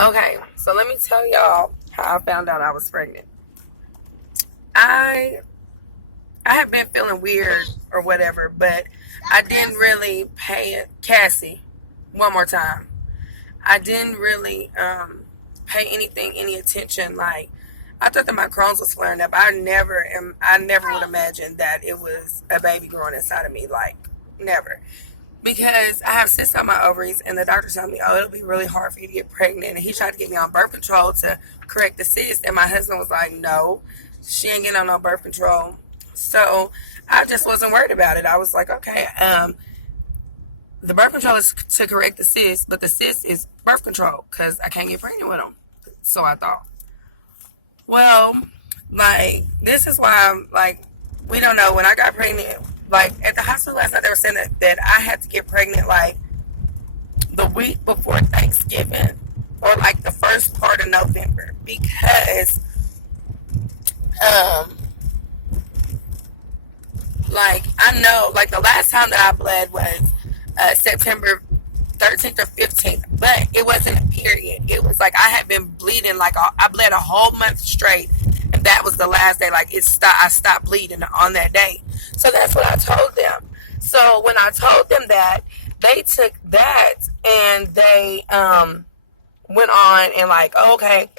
Okay, so let me tell y'all how I found out I was pregnant. I I have been feeling weird or whatever, but I didn't really pay it. Cassie, one more time. I didn't really pay any attention. Like I thought that my Crohn's was flaring up. I never would imagine that it was a baby growing inside of me. Like never. Because I have cysts on my ovaries, and the doctor told me, "Oh, it'll be really hard for you to get pregnant." And he tried to get me on birth control to correct the cyst, and my husband was like, "No, she ain't getting on no birth control." So I just wasn't worried about it. I was like, "Okay, the birth control is to correct the cyst, but the cyst is birth control because I can't get pregnant with them." So I thought, well, like this is why I'm like we don't know when I got pregnant. Like at the hospital last night, they were saying that I had to get pregnant like the week before Thanksgiving or like the first part of November because um like I know like the last time that I bled was September 13th or 15th, but it wasn't a period. It was like I had been bleeding like I bled a whole month straight, and that was the last day. Like it stopped. I stopped bleeding on that day. So that's what I told them. So when I told them that, they took that and they went on and like, oh, okay,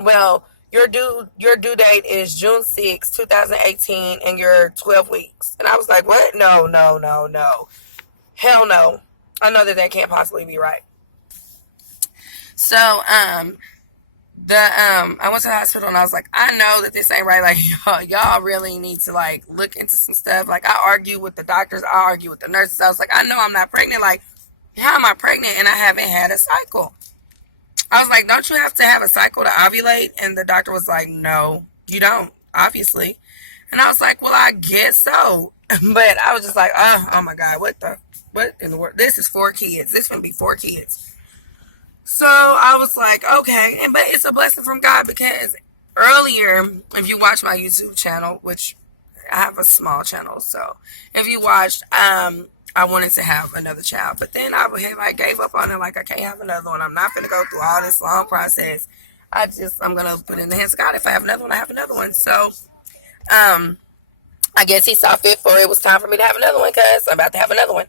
well, your due date is June 6th, 2018, and you're 12 weeks. And I was like, what? No, no, no, no. Hell no. I know that can't possibly be right. So, the I went to the hospital and I was like, I know that this ain't right. Like y'all really need to like look into some stuff. Like I argue with the doctors, I argue with the nurses. I was like, I know I'm not pregnant. Like, how am I pregnant and I haven't had a cycle? I was like, don't you have to have a cycle to ovulate? And the doctor was like, no, you don't, obviously. And I was like, well, I guess so. But I was just like, oh my God, what in the world? This is 4 kids. This gonna be 4 kids. So I was like, okay, and but it's a blessing from God because earlier, if you watch my YouTube channel, which I have a small channel, so if you watched, I wanted to have another child, but then I had like gave up on it, like I can't have another one. I'm not gonna go through all this long process. I'm gonna put it in the hands of God. If I have another one, I have another one. So, um, I guess He saw fit for it was time for me to have another one because I'm about to have another one.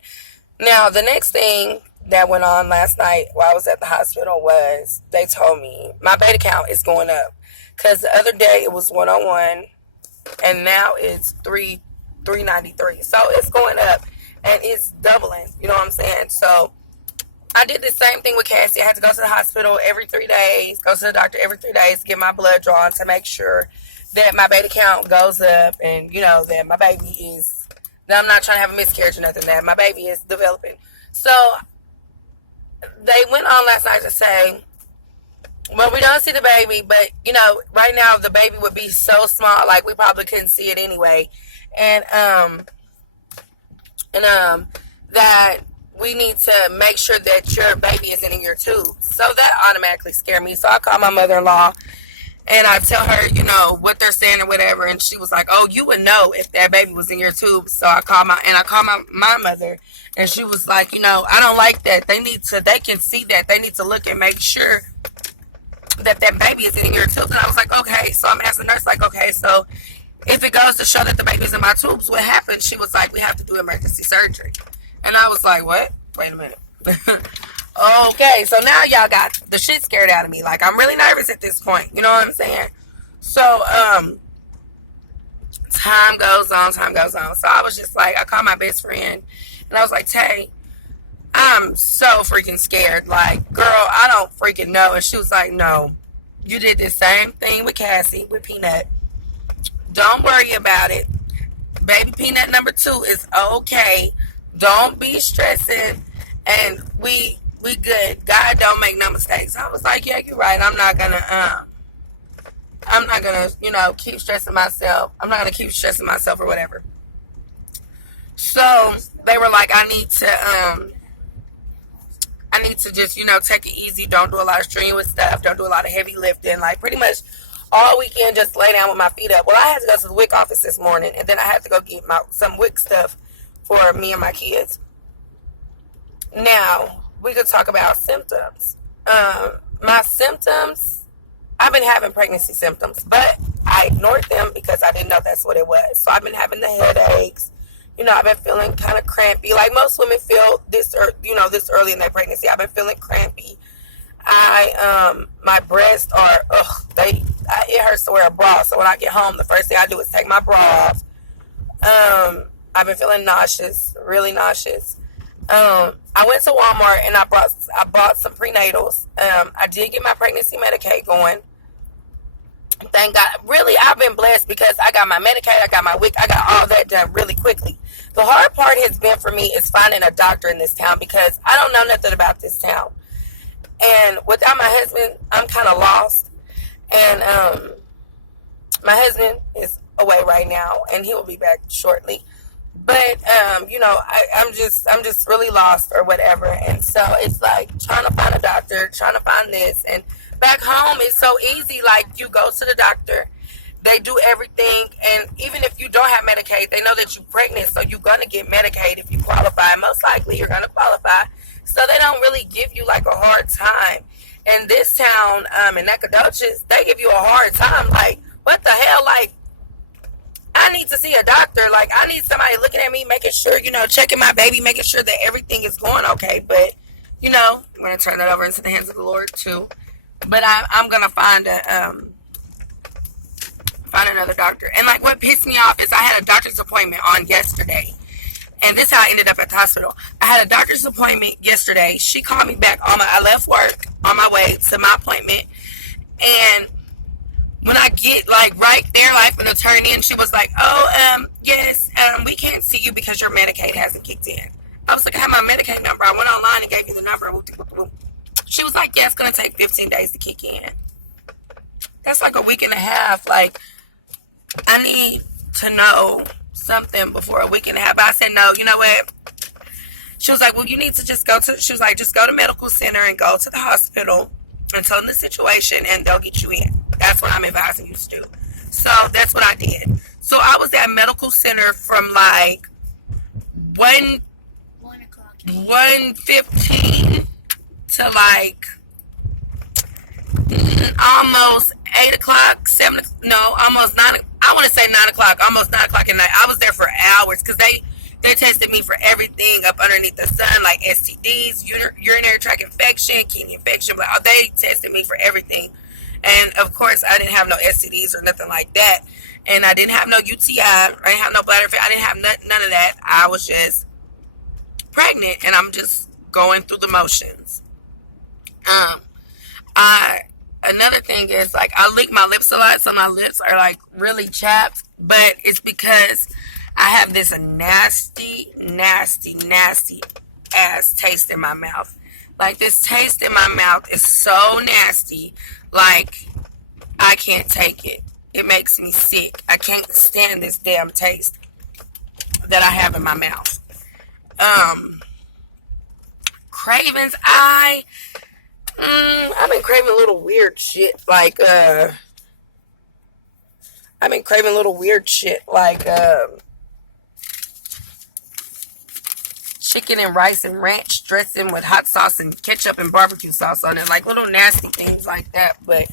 Now, the next thing that went on last night while I was at the hospital was they told me my beta count is going up because the other day it was 101 and now it's 393. So it's going up and it's doubling. You know what I'm saying? So I did the same thing with Cassie. I had to go to the hospital every 3 days, go to the doctor every 3 days, get my blood drawn to make sure that my beta count goes up and that my baby is that I'm not trying to have a miscarriage or nothing, that my baby is developing. So they went on last night to say, well, we don't see the baby, but right now the baby would be so small, like we probably couldn't see it anyway, and that we need to make sure that your baby isn't in your tube. So that automatically scared me. So I called my mother-in-law and I tell her, what they're saying or whatever, and she was like, "Oh, you would know if that baby was in your tube." So I called my mother, and she was like, "I don't like that. They can see that. They need to look and make sure that baby is in your tubes." And I was like, "Okay." So I'm asking the nurse, like, "Okay, so if it goes to show that the baby's in my tubes, what happens?" She was like, "We have to do emergency surgery." And I was like, "What? Wait a minute." Okay, so now y'all got the shit scared out of me. Like I'm really nervous at this point. You know what I'm saying? So time goes on, time goes on. So I was just like, I called my best friend and I was like, "Tay, I'm so freaking scared. Like, girl, I don't freaking know." And she was like, "No, you did the same thing with Cassie, with Peanut. Don't worry about it. Baby Peanut number 2 is okay. Don't be stressing. And we good. God don't make no mistakes." I was like, "Yeah, you're right. I'm not gonna, keep stressing myself. I'm not gonna keep stressing myself or whatever." So they were like, I need to just, take it easy. Don't do a lot of strenuous stuff. Don't do a lot of heavy lifting. Like pretty much all weekend, just lay down with my feet up. Well, I had to go to the WIC office this morning, and then I had to go get some WIC stuff for me and my kids. Now we could talk about symptoms. My symptoms been having pregnancy symptoms, but I ignored them because I didn't know that's what it was. So I've been having the headaches. You know, I've been feeling kind of crampy, like most women feel this, this early in their pregnancy. I've been feeling crampy. My breasts are, it hurts to wear a bra. So when I get home, the first thing I do is take my bra off. I've been feeling nauseous, really nauseous. I went to Walmart and I bought some prenatals. I did get my pregnancy Medicaid going. Thank God. Really, I've been blessed because I got my Medicaid, I got my WIC, I got all that done really quickly. The hard part has been for me is finding a doctor in this town because I don't know nothing about this town. And without my husband, I'm kind of lost. And my husband is away right now, and he will be back shortly. But I'm just really lost or whatever. And so it's like trying to find a doctor, trying to find this. And back home, it's so easy. Like, you go to the doctor, they do everything, and even if you don't have Medicaid, they know that you're pregnant, so you're gonna get Medicaid if you qualify. Most likely, you're gonna qualify. So they don't really give you like a hard time. In this town, in Nacogdoches, they give you a hard time. Like, what the hell? Like, I need to see a doctor. Like, I need somebody looking at me, making sure, checking my baby, making sure that everything is going okay. But, I'm going to turn that over into the hands of the Lord too. But I'm going to find another doctor. And like, what pissed me off is I had a doctor's appointment on yesterday. And this is how I ended up at the hospital. I had a doctor's appointment yesterday. She called me back I left work on my way to my appointment. And when I get like right there, like when the turn in, she was like, yes, we can't see you because your Medicaid hasn't kicked in. I was like, I have my Medicaid number. I went online and gave you the number. She was like, yeah, it's going to take 15 days to kick in. That's like a week and a half. Like, I need to know something before a week and a half. But I said, no, you know what? She was like, well, you need to just go to medical center and go to the hospital and tell them the situation and they'll get you in. That's what I'm advising you to do. So that's what I did. So I was at medical center from like 1:15 to like almost 8 o'clock, almost 9. I want to say 9 o'clock, almost 9 o'clock at night. I was there for hours because they tested me for everything up underneath the sun, like STDs, urinary tract infection, kidney infection. But they tested me for everything. And of course, I didn't have no STDs or nothing like that. And I didn't have no UTI. I didn't have no bladder infection. I didn't have none of that. I was just pregnant, and I'm just going through the motions. Another thing is, like, I lick my lips a lot, so my lips are like really chapped. But it's because I have this nasty, nasty, nasty ass taste in my mouth. Like, this taste in my mouth is so nasty. Like, I can't take it. It makes me sick. I can't stand this damn taste that I have in my mouth. Cravings, I've been craving a little weird shit. Like, chicken and rice and ranch dressing with hot sauce and ketchup and barbecue sauce on it. Like, little nasty things like that. But,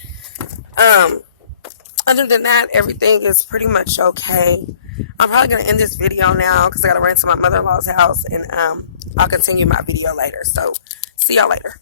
other than that, everything is pretty much okay. I'm probably going to end this video now because I got to run to my mother-in-law's house, and I'll continue my video later. So, see y'all later.